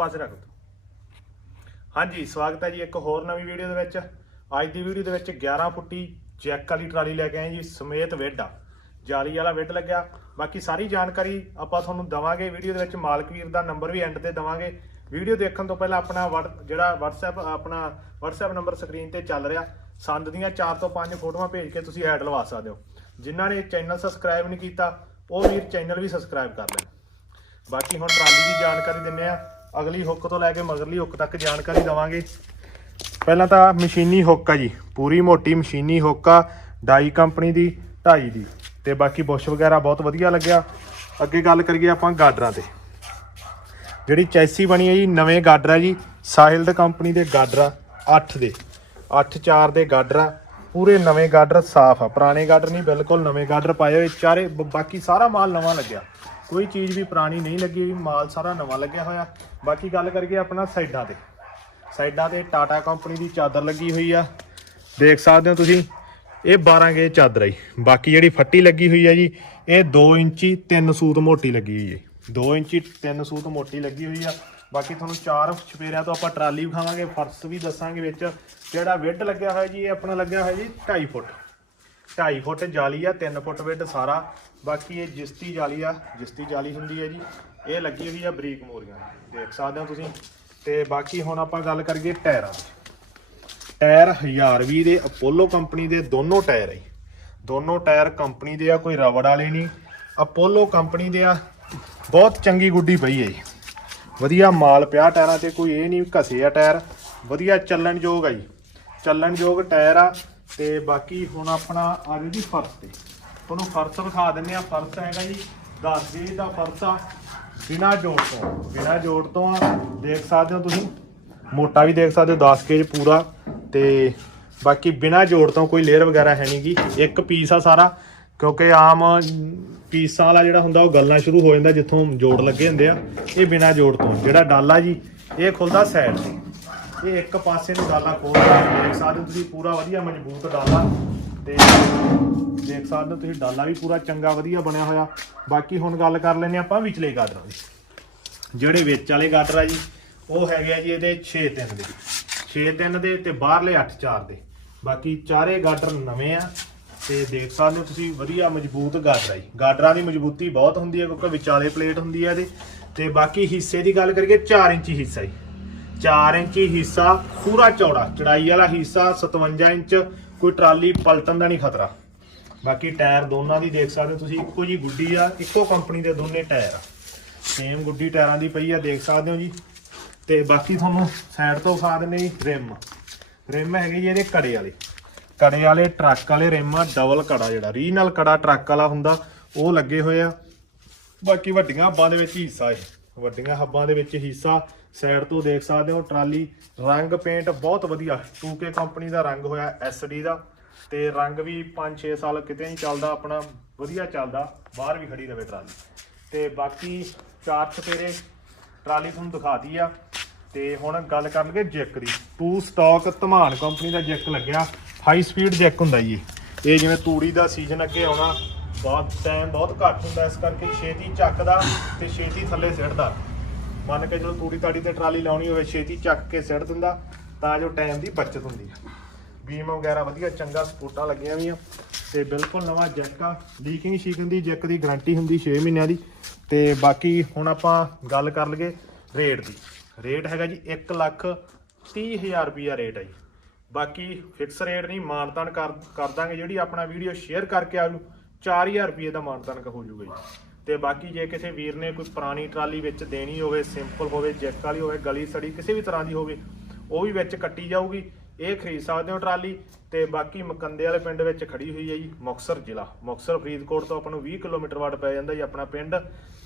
ਪਾਸੇ ਰੱਖ ਦੋ। ਹਾਂਜੀ, ਸਵਾਗਤ ਹੈ ਜੀ ਇੱਕ ਹੋਰ ਨਵੀਂ ਵੀਡੀਓ ਦੇ ਵਿੱਚ। ਅੱਜ ਦੀ ਵੀਡੀਓ ਦੇ ਵਿੱਚ 11 ਫੁੱਟੀ ਜੈਕ ਵਾਲੀ ਟਰਾਲੀ ਲੈ ਕੇ ਆਏ ਜੀ, ਸਮੇਤ ਵੇਡਾ ਜਾਲੀ ਵਾਲਾ ਵੇਡ ਲੱਗਿਆ। ਬਾਕੀ ਸਾਰੀ ਜਾਣਕਾਰੀ ਆਪਾਂ ਤੁਹਾਨੂੰ ਦਵਾਂਗੇ। ਵੀਡੀਓ ਦੇ ਵਿੱਚ ਮਾਲਕ ਵੀਰ ਦਾ ਨੰਬਰ ਵੀ ਐਂਡ ਤੇ ਦਵਾਂਗੇ। ਵੀਡੀਓ ਦੇਖਣ ਤੋਂ ਪਹਿਲਾਂ ਆਪਣਾ ਵਟ- ਜਿਹੜਾ WhatsApp, ਆਪਣਾ WhatsApp ਨੰਬਰ ਸਕਰੀਨ ਤੇ ਚੱਲ ਰਿਹਾ। ਸੰਦ ਦੀਆਂ 4 ਤੋਂ 5 ਫੋਟੋਆਂ ਭੇਜ ਕੇ ਤੁਸੀਂ ਐਡ ਲਵਾ ਸਕਦੇ ਹੋ। ਜਿਨ੍ਹਾਂ ਨੇ ਚੈਨਲ ਸਬਸਕ੍ਰਾਈਬ ਨਹੀਂ ਕੀਤਾ, ਉਹ ਵੀਰ ਚੈਨਲ ਵੀ ਸਬਸਕ੍ਰਾਈਬ ਕਰ ਲੈਣ। ਬਾਕੀ ਹੁਣ ਟਰਾਲੀ ਦੀ ਜਾਣਕਾਰੀ ਦਿੰਨੇ ਆ ਅਗਲੀ ਹੁੱਕ ਤੋਂ ਲੈ ਕੇ ਮਗਰਲੀ ਹੁੱਕ ਤੱਕ ਜਾਣਕਾਰੀ ਦਵਾਂਗੇ। ਪਹਿਲਾਂ ਤਾਂ ਮਸ਼ੀਨੀ ਹੁੱਕ ਆ ਜੀ, ਪੂਰੀ ਮੋਟੀ ਮਸ਼ੀਨੀ ਹੁੱਕ ਆ ਡਾਈ ਕੰਪਨੀ ਦੀ 2.5 ਦੀ। ਤੇ ਬਾਕੀ ਬੁਸ਼ ਵਗੈਰਾ ਬਹੁਤ ਵਧੀਆ ਲੱਗਿਆ। ਅੱਗੇ ਗੱਲ ਕਰੀਏ ਆਪਾਂ ਗਾਡਰਾਂ ਤੇ। ਜਿਹੜੀ ਚੈਸੀ ਬਣੀ ਹੈ ਜੀ ਨਵੇਂ ਗਾਡਰ ਆ ਜੀ, ਸਾਹਿਲ ਦੇ ਕੰਪਨੀ ਦੇ ਗਾਡਰ ਆ 8 ਦੇ। 8-4 ਦੇ ਗਾਡਰ ਆ। ਪੂਰੇ ਨਵੇਂ ਗਾਡਰ ਸਾਫ਼ ਆ। ਪੁਰਾਣੇ ਗਾਡਰ ਨਹੀਂ, ਬਿਲਕੁਲ ਨਵੇਂ ਗਾਡਰ ਪਾਏ ਹੋਏ ਚਾਰੇ, ਬ- ਬਾਕੀ ਸਾਰਾ ਮਾਲ ਨਵਾਂ ਲੱਗਿਆ। ਕੋਈ ਚੀਜ਼ ਵੀ ਪੁਰਾਣੀ ਨਹੀਂ ਲੱਗੀ ਹੋਈ ਮਾਲ ਸਾਰਾ ਨਵਾਂ ਲੱਗਿਆ ਹੋਇਆ। ਬਾਕੀ ਗੱਲ ਕਰੀਏ ਆਪਣਾ ਸਾਈਡਾਂ ਤੇ। ਸਾਈਡਾਂ ਤੇ ਟਾਟਾ ਕੰਪਨੀ ਦੀ ਚਾਦਰ ਲੱਗੀ ਹੋਈ ਆ। ਦੇਖ ਸਕਦੇ ਹੋ ਤੁਸੀਂ, ਇਹ 12 ਗੇ ਚਾਦਰ ਆ ਜੀ। ਬਾਕੀ ਜਿਹੜੀ ਫੱਟੀ ਲੱਗੀ ਹੋਈ ਹੈ ਜੀ, ਇਹ 2 ਇੰਚੀ 3 ਸੂਤ ਮੋਟੀ ਲੱਗੀ ਹੋਈ ਹੈ 2 ਇੰਚੀ 3 ਸੂਤ ਮੋਟੀ ਲੱਗੀ ਹੋਈ ਆ। ਬਾਕੀ ਤੁਹਾਨੂੰ ਚਾਰ ਛਪੇਰਿਆਂ ਤੋਂ ਆਪਾਂ ਟਰਾਲੀ ਵਿਖਾਵਾਂਗੇ, ਫਰਸ਼ ਵੀ ਦੱਸਾਂਗੇ ਵਿੱਚ। ਜਿਹੜਾ ਵਿੱਡ ਲੱਗਿਆ ਹੋਇਆ ਜੀ, ਇਹ ਆਪਣਾ ਲੱਗਿਆ ਹੋਇਆ ਜੀ 2.5 ਫੁੱਟ। 2.5 ਫੁੱਟ ਜਾਲੀ ਆ 3 ਫੁੱਟ ਵਿੱਡ ਸਾਰਾ। ਬਾਕੀ ਇਹ ਜਿਸਤੀ ਜਾਲੀ ਆ, ਜਿਸਤੀ ਜਾਲੀ ਹੁੰਦੀ ਹੈ ਜੀ। ਇਹ ਲੱਗੀ ਹੋਈ ਆ ਬਰੀਕ ਮੋਰੀਆਂ। ਦੇਖ ਸਕਦੇ ਹੋ ਤੁਸੀਂ। ਤੇ ਬਾਕੀ ਹੁਣ ਆਪਾਂ ਗੱਲ ਕਰੀਏ ਟਾਇਰਾਂ ਦੀ। ਟਾਇਰ 1020 ਦੇ ਅਪੋਲੋ ਕੰਪਨੀ ਦੇ ਦੋਨੋਂ ਟਾਇਰ ਹੈ ਦੋਨੋਂ ਟਾਇਰ ਕੰਪਨੀ ਦੇ ਆ, ਕੋਈ ਰਬੜ ਵਾਲੇ ਨਹੀਂ। ਅਪੋਲੋ ਕੰਪਨੀ ਦੇ ਆ, ਬਹੁਤ ਚੰਗੀ ਗੁੱਡੀ ਪਈ ਹੈ ਜੀ। ਵਧੀਆ ਮਾਲ ਪਿਆ ਟਾਇਰਾਂ ਤੇ, ਕੋਈ ਇਹ ਨਹੀਂ ਘਸੇ ਆ ਟਾਇਰ। ਵਧੀਆ ਚੱਲਣਯੋਗ ਆ ਜੀ। ਚੱਲਣਯੋਗ ਟਾਇਰ ਆ। ਤੇ ਬਾਕੀ ਹੁਣ ਆਪਣਾ ਆ ਜਾਓ ਜੀ ਫਰਸ਼ ਤੇ। ਤੁਹਾਨੂੰ ਫਰਸ਼ ਵਿਖਾ ਦਿੰਨੇ ਆ ਫਰਸ਼ ਹੈਗਾ ਜੀ 10 ਜੀ ਦਾ ਫਰਸ਼ ਆ, ਬਿਨਾ ਜੋੜ ਤੋਂ। ਬਿਨਾ ਜੋੜ ਤੋਂ ਆ, ਦੇਖ ਸਕਦੇ ਹੋ ਤੁਸੀਂ। ਮੋਟਾ ਵੀ ਦੇਖ ਸਕਦੇ ਹੋ 10 ਕੇਜ ਪੂਰਾ। ਤੇ ਬਾਕੀ ਬਿਨਾ ਜੋੜ ਤੋਂ ਕੋਈ ਲੇਅਰ ਵਗੈਰਾ ਹੈ ਨਹੀਂਗੀ ਇੱਕ ਪੀਸ ਆ ਸਾਰਾ, ਕਿਉਂਕਿ ਆਮ ਪੀਸਾਂ ਵਾਲਾ ਜਿਹੜਾ ਹੁੰਦਾ, ਉਹ ਗੱਲਾਂ ਸ਼ੁਰੂ ਹੋ ਜਾਂਦਾ ਜਿੱਥੋਂ ਜੋੜ ਲੱਗੇ ਹੁੰਦੇ ਆ। ਇਹ ਬਿਨਾ ਜੋੜ ਤੋਂ। ਜਿਹੜਾ ਡਾਲਾ ਜੀ, ਇਹ ਖੁੱਲਦਾ ਸਾਈਡ ਤੇ। ਇਹ ਇੱਕ ਪਾਸੇ ਨੂੰ ਡਾਲਾ ਖੋਲ ਖੋਲਦਾ ਦੇਖ ਸਕਦੇ ਹੋ ਤੁਸੀਂ ਪੂਰਾ ਵਧੀਆ ਮਜ਼ਬੂਤ ਡਾਲਾ। ਤੇ ਦੇਖ ਸਕਦੇ ਹੋ ਤੁਸੀਂ ਡਾਲਾ ਵੀ ਪੂਰਾ ਚੰਗਾ ਵਧੀਆ ਬਣਿਆ ਹੋਇਆ। ਬਾਕੀ ਹੁਣ ਗੱਲ ਕਰ ਲੈਂਦੇ ਆਪਾਂ ਵਿਚਲੇ ਗਾਡਰਾਂ ਦੀ। ਜਿਹੜੇ ਵਿੱਚ ਵਾਲੇ ਗਾਡਰ ਆ ਜੀ, ਉਹ ਹੈਗੇ ਆ ਜੀ ਇਹਦੇ 6 3 ਦੇ। 6 3 ਦੇ ਤੇ ਬਾਹਰਲੇ 8 4 ਦੇ। ਬਾਕੀ ਚਾਰੇ ਗਾਡਰ ਨਵੇਂ ਆ ਤੇ ਦੇਖ ਸਕਦੇ ਹੋ ਤੁਸੀਂ ਵਧੀਆ ਮਜ਼ਬੂਤ ਗਾਡਰ ਆ ਜੀ। ਗਾਡਰਾਂ ਦੀ ਮਜ਼ਬੂਤੀ ਬਹੁਤ ਹੁੰਦੀ ਹੈ ਕਿਉਂਕਿ ਵਿਚਾਲੇ ਪਲੇਟ ਹੁੰਦੀ ਹੈ ਇਹਦੇ। ਤੇ ਬਾਕੀ ਹਿੱਸੇ ਦੀ ਗੱਲ ਕਰੀਏ 4 ਇੰਚੀ ਹਿੱਸਾ ਜੀ। 4 ਇੰਚੀ ਹਿੱਸਾ ਪੂਰਾ ਚੌੜਾ, ਚੜਾਈ ਵਾਲਾ ਹਿੱਸਾ 57 ਇੰਚ, ਕੋਈ ਟਰਾਲੀ ਪਲਟਣ ਦਾ ਨਹੀਂ ਖਤਰਾ। ਬਾਕੀ ਟਾਇਰ ਦੋਨਾਂ ਦੀ ਦੇਖ ਸਕਦੇ ਹੋ ਤੁਸੀਂ, ਇੱਕੋ ਜੀ ਗੁੱਡੀ ਆ, ਇੱਕੋ ਕੰਪਨੀ ਦੇ ਦੋਨੇ ਟਾਇਰ ਆ। ਸੇਮ ਗੁੱਡੀ ਟਾਇਰਾਂ ਦੀ ਪਈ ਆ, ਦੇਖ ਸਕਦੇ ਹੋ ਜੀ। ਤੇ ਬਾਕੀ ਤੁਹਾਨੂੰ ਸਾਈਡ ਤੋਂ ਵਿਖਾ ਦਿੰਦੇ ਜੀ, ਰਿਮ। ਰਿਮ ਹੈਗੀ ਜੀ ਇਹਦੇ ਕੜੇ ਵਾਲੇ। ਕੜੇ ਵਾਲੇ ਟਰੱਕ ਵਾਲੇ ਰਿਮ ਆ ਡਬਲ ਕੜਾ ਜਿਹੜਾ ਰੀਨਲ ਕੜਾ ਟਰੱਕ ਵਾਲਾ ਹੁੰਦਾ, ਉਹ ਲੱਗੇ ਹੋਏ ਆ। ਬਾਕੀ ਵੱਡੀਆਂ ਹੱਬਾਂ ਦੇ ਵਿੱਚ ਹਿੱਸਾ ਹੈ ਵੱਡੀਆਂ ਹੱਬਾਂ ਦੇ ਵਿੱਚ ਹਿੱਸਾ ਸਾਈਡ ਤੋਂ ਦੇਖ ਸਕਦੇ ਹੋ, ਟਰਾਲੀ ਰੰਗ ਪੇਂਟ ਬਹੁਤ ਵਧੀਆ। 2K ਕੰਪਨੀ ਦਾ ਰੰਗ ਹੋਇਆ SD ਦਾ ਤੇ ਰੰਗ ਵੀ 5-6 ਸਾਲ ਕਿਤੇ ਨਹੀਂ ਚੱਲਦਾ, ਆਪਣਾ ਵਧੀਆ ਚੱਲਦਾ, ਬਾਹਰ ਵੀ ਖੜੀ ਰਵੇ ਟਰਾਲੀ। ਤੇ ਬਾਕੀ ਚਾਰ ਚਪੇਰੇ ਟਰਾਲੀ ਤੁਹਾਨੂੰ ਦਿਖਾਤੀ ਆ। ਤੇ ਹੁਣ ਗੱਲ ਕਰਨਗੇ ਲਈਏ ਜੈਕ ਦੀ। ਟੂ ਸਟਾਕ ਧਮਾਨ ਕੰਪਨੀ ਦਾ ਜੈਕ ਲੱਗਿਆ ਹਾਈ ਸਪੀਡ ਜੈਕ ਹੁੰਦਾ ਜੀ। ਇਹ ਜਿਵੇਂ ਤੂੜੀ ਦਾ ਸੀਜ਼ਨ ਅੱਗੇ ਆਉਣਾ ਬਹੁਤ ਟਾਈਮ ਬਹੁਤ ਘੱਟ ਹੁੰਦਾ ਇਸ ਕਰਕੇ ਛੇਤੀ ਚੱਕਦਾ ਤੇ ਛੇਤੀ ਥੱਲੇ ਸਿੱਟਦਾ। ਮੰਨ ਕੇ ਜਦੋਂ ਤੂੜੀ ਤਾੜੀ ਤੇ ਟਰਾਲੀ ਲਾਉਣੀ ਹੋਵੇ, ਛੇਤੀ ਚੱਕ ਕੇ ਸਿੱਟ ਦਿੰਦਾ, ਤਾਂ ਜੋ ਟਾਈਮ ਦੀ ਬਚਤ ਹੁੰਦੀ। ਹੈ ਬੀਮ ਵਗੈਰਾ ਵਧੀਆ, ਚੰਗਾ ਸਪੋਰਟਾਂ ਲੱਗੀਆਂ ਵੀਆਂ ਤੇ ਬਿਲਕੁਲ ਨਵਾਂ ਜੈਕ ਆ ਲੀਕਿੰਗ ਸ਼ੀਕਿੰਗ ਦੀ ਜੈਕ ਦੀ ਗਾਰੰਟੀ ਹੁੰਦੀ 6 ਮਹੀਨਿਆਂ ਦੀ। ਤੇ ਬਾਕੀ ਹੁਣ ਆਪਾਂ ਗੱਲ ਕਰ ਲਈਏ ਰੇਟ ਦੀ। ਰੇਟ ਹੈਗਾ ਜੀ 1 ਲੱਖ 30000 ਰੁਪਿਆ ਰੇਟ ਹੈ ਜੀ। ਬਾਕੀ ਫਿਕਸ ਰੇਟ ਨਹੀਂ, ਮਾਨਤਾਨ ਕਰ ਦਾਂਗੇ। ਜਿਹੜੀ ਆਪਣਾ ਵੀਡੀਓ ਸ਼ੇਅਰ ਕਰਕੇ ਆਜੂ 4000 ਰੁਪਏ ਦਾ ਮਾਨਤਾਨ ਹੋ ਜਾਊਗਾ ਜੀ। ਤੇ ਬਾਕੀ ਜੇ ਕਿਸੇ ਵੀਰ ਨੇ ਕੋਈ ਪੁਰਾਣੀ ਟਰਾਲੀ ਵਿੱਚ ਦੇਣੀ ਹੋਵੇ ਸਿੰਪਲ ਹੋਵੇ, ਜੈਕ ਵਾਲੀ ਹੋਵੇ, ਗਲੀ ਸੜੀ ਕਿਸੇ ਵੀ ਤਰ੍ਹਾਂ ਦੀ ਹੋਵੇ, ਉਹ ਵੀ ਵਿੱਚ ਕੱਟੀ ਜਾਊਗੀ। ਇਹ ਖਰੀਦ ਸਕਦੇ ਹੋ ਟਰਾਲੀ। ਤੇ ਬਾਕੀ ਮਕੰਦੇ ਵਾਲੇ ਪਿੰਡ ਵਿੱਚ ਖੜੀ ਹੋਈ ਹੈ ਜੀ ਮੁਕਸਰ ਜ਼ਿਲ੍ਹਾ। ਮੁਕਸਰ ਫਰੀਦਕੋਟ ਤੋਂ ਆਪਾਂ ਨੂੰ 20 ਕਿਲੋਮੀਟਰ ਵਾਟ ਪੈ ਜਾਂਦਾ ਜੀ ਆਪਣਾ ਪਿੰਡ।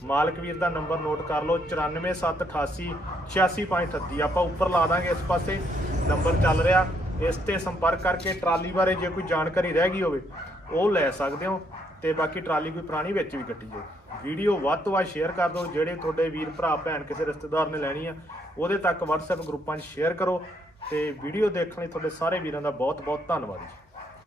ਮਾਲਕ ਵੀਰ ਦਾ ਨੰਬਰ ਨੋਟ ਕਰ ਲਓ 94788 86538 ਆਪਾਂ ਉੱਪਰ ਲਾ ਦਾਂਗੇ ਇਸ ਪਾਸੇ, ਨੰਬਰ ਚੱਲ ਰਿਹਾ। ਇਸ ਤੇ ਸੰਪਰਕ ਕਰਕੇ ਟਰਾਲੀ ਬਾਰੇ ਜੇ ਕੋਈ ਜਾਣਕਾਰੀ ਰਹਿ ਗਈ ਹੋਵੇ, ਉਹ ਲੈ ਸਕਦੇ ਹੋ। ਤੇ ਬਾਕੀ ਟਰਾਲੀ ਕੋਈ ਪੁਰਾਣੀ ਵਿੱਚ ਵੀ ਕੱਟੀ ਜਾਓ। ਵੀਡੀਓ ਵੱਧ ਤੋਂ ਵੱਧ ਸ਼ੇਅਰ ਕਰ ਦਿਓ, ਜਿਹੜੇ ਤੁਹਾਡੇ ਵੀਰ, ਭਰਾ, ਭੈਣ ਕਿਸੇ ਰਿਸ਼ਤੇਦਾਰ ਨੇ ਲੈਣੀ ਆ, ਉਹਦੇ ਤੱਕ WhatsApp ਗਰੁੱਪਾਂ 'ਚ ਸ਼ੇਅਰ ਕਰੋ ਤੇ ਵੀਡੀਓ ਦੇਖਣ ਲਈ ਤੁਹਾਡੇ ਸਾਰੇ ਵੀਰਾਂ ਦਾ ਬਹੁਤ ਬਹੁਤ ਧੰਨਵਾਦ ਜੀ।